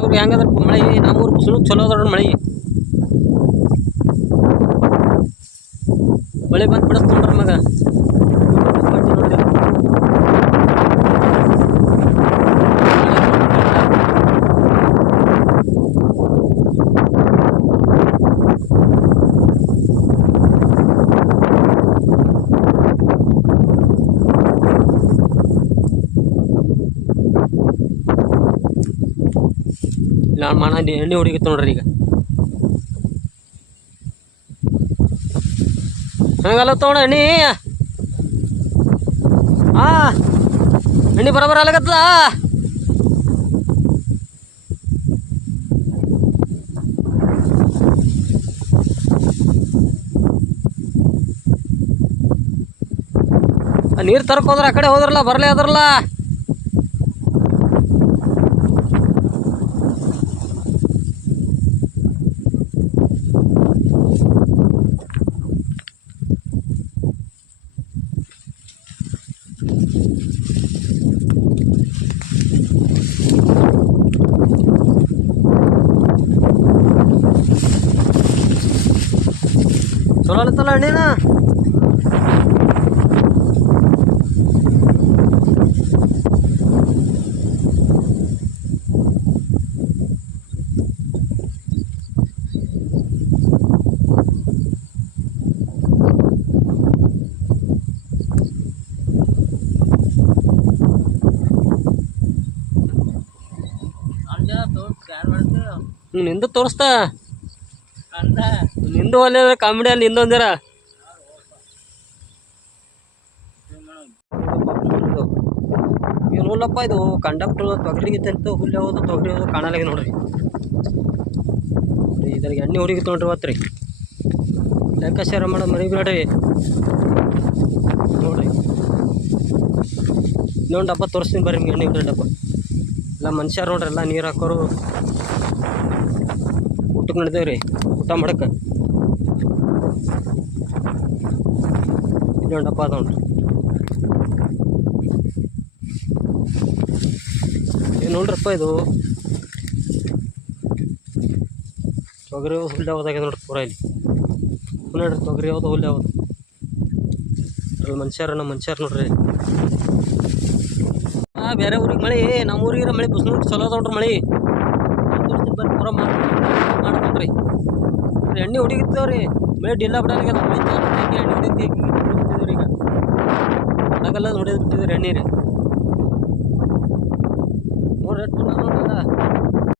ಅವ್ರಿಗೆ ಹೆಂಗದ್ರ ಮಳೆ ನಮ್ಮೂರು ಬಿಸಿಲು ಚಲೋ ಅದ ಮಳೆ ಮಳೆ ಬಂದು ಬಿಡಿಸ್ತು ನೋಡ್ರಿ ಮಗ ನೋಡ್ರಿ ನಾನು ಮಾನ ಎಣ್ಣೆ ಹೊಡಿಗಿತ್ತು ನೋಡ್ರಿ ಈಗ ಹಂಗಲ್ಲ ತೋಣ ಎಣ್ಣೆ ಎಣ್ಣೆ ಬರೋಬರ ಅಲಾಗತ್ತಲ್ಲ ನೀರು ತರಕ್ ಹೋದ್ರ ಆ ಕಡೆ ಹೋದ್ರಲ್ಲ ಬರಲೇ ಅದ್ರಲ್ಲ ಚಲೋ ಅಲ್ಲತ್ತಲ್ಲ ಅಣ್ಣೇನ ನಿಂದು ತೋರಿಸ್ತಾ ನಿಂದು ಒಳ್ಳೆ ಕಾಮಿಡಿ ಅಲ್ಲಿ ನಿಂದು ಅಂದಿರ ಏನಲ್ಲಪ್ಪ ಇದು ಕಂಡಕ್ಟರ್ ತೊಗರಿಗಿತ್ತಂತ ಹುಲ್ಲು ಯಾವುದು ತೊಗರಿ ಯಾವುದು ಕಾಣಲಾಗಿ ನೋಡ್ರಿ ಇದ್ರಿಗೆ ಎಣ್ಣೆ ಹೊಡಿಗಿತ್ತು ನೋಡ್ರಿ ಇವತ್ತು ರೀ ಲೆಕ್ಕಾಚಾರ ಮಾಡೋದು ಮರಿಬೇಡ್ರಿ ನೋಡ್ರಿ ಇನ್ನೊಂದು ಡಬ್ಬ ತೋರಿಸ್ತೀನಿ ಬರ್ರಿ ನಿಮ್ಗೆ ಎಣ್ಣೆ ಹೊಡಿ ಡಬ್ಬ ಎಲ್ಲ ಮನುಷ್ಯರು ನೋಡ್ರಿ ಎಲ್ಲ ನೀರು ಹಾಕೋರು ಊಟಕ್ಕೆ ನಡೆದೇವ್ರಿ ಊಟ ಮಾಡಕ್ಕೆ ಇನ್ನೊಂದು ಡಬ್ಬ ಅದ ನೋಡ್ರಿ ಏನು ನೋಡ್ರಪ್ಪ ಇದು ತೊಗರಿ ಹುಲ್ಲು ಯಾವ್ದಾಗ್ಯದ ನೋಡ್ರಿ ಪೂರ ಇಲ್ಲಿ ನೋಡ್ರಿ ತೊಗರಿ ಯಾವ್ದು ಹುಲ್ಲು ಯಾವ್ದು ಅದ್ರಲ್ಲಿ ನಮ್ಮ ಮನುಷ್ಯರು ನೋಡ್ರಿ ಬೇರೆ ಊರಿಗೆ ಮಳೆ ನಮ್ಮ ಊರಿಗೆ ಮಳೆ ಬಿಸಿಲು ಚಲೋ ಅದ ನೋಡ್ರಿ ಮಳೆ ಬರ್ರಿ ಪೂರ ಮಾಡ್ಕೊಂಡ್ರಿ ಎಣ್ಣೆ ಹೊಡಿಗಿತ್ತವ್ರಿ ಮಳೆ ಡಿಲ್ಲ ಬಿಡಲ್ಲ ಮಳೆ ಎಣ್ಣೆ ಹೊಡಿತಿದ್ವಿ ಈಗ ಆಗಲ್ಲ ನೋಡಿದ್ ಬಿಟ್ಟಿದ್ರಿ ಎಣ್ಣೆ ರೀ